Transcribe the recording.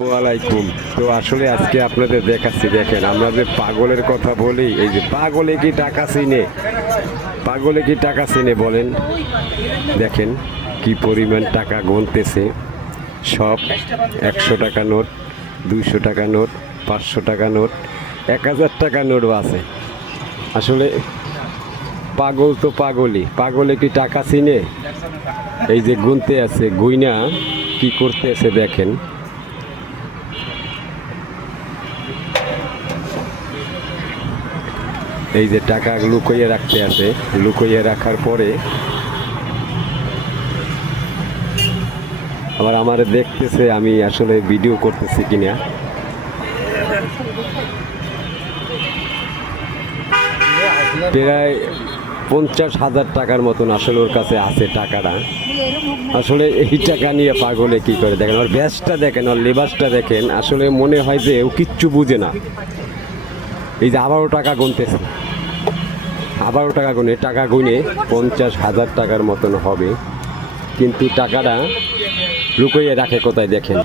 ওয়ালাইকুম। তো আসলে আজকে আপনাদের দেখাচ্ছি, দেখেন আমরা যে পাগলের কথা বলি, এই যে পাগলে কি টাকা চিনে, পাগলে কি টাকা চিনে বলেন। দেখেন কি পরিমাণ টাকা গুনতেছে, সব 100 টাকা নোট, 200 টাকা নোট, 500 টাকা নোট, 1000 টাকা নোটও আছে। আসলে পাগল তো পাগলই, পাগলে কি টাকা চিনে। এই যে গুনতে আছে, গুইনা কি করতে আছে দেখেন। এই যে টাকা লুকোইয়ে রাখতে আছে, লুকোইয়ে রাখার পরে আবার আমার দেখতেছে আমি আসলে ভিডিও করতেছি কিনা। প্রায় 50,000 টাকার মতন আসলে ওর কাছে আছে টাকাটা। আসলে এই টাকা নিয়ে পাগলে কি করে দেখেন, ওর ব্যাসটা দেখেন, ওর লেবাসটা দেখেন, আসলে মনে হয় যে ও কিচ্ছু বুঝে না। এই যে আবারও টাকা গুনতেছে, আবারও টাকা গুনে, টাকা গুনে 50,000 টাকার মতন হবে, কিন্তু টাকাটা লুকোইয়ে রাখে কোথায় দেখেন।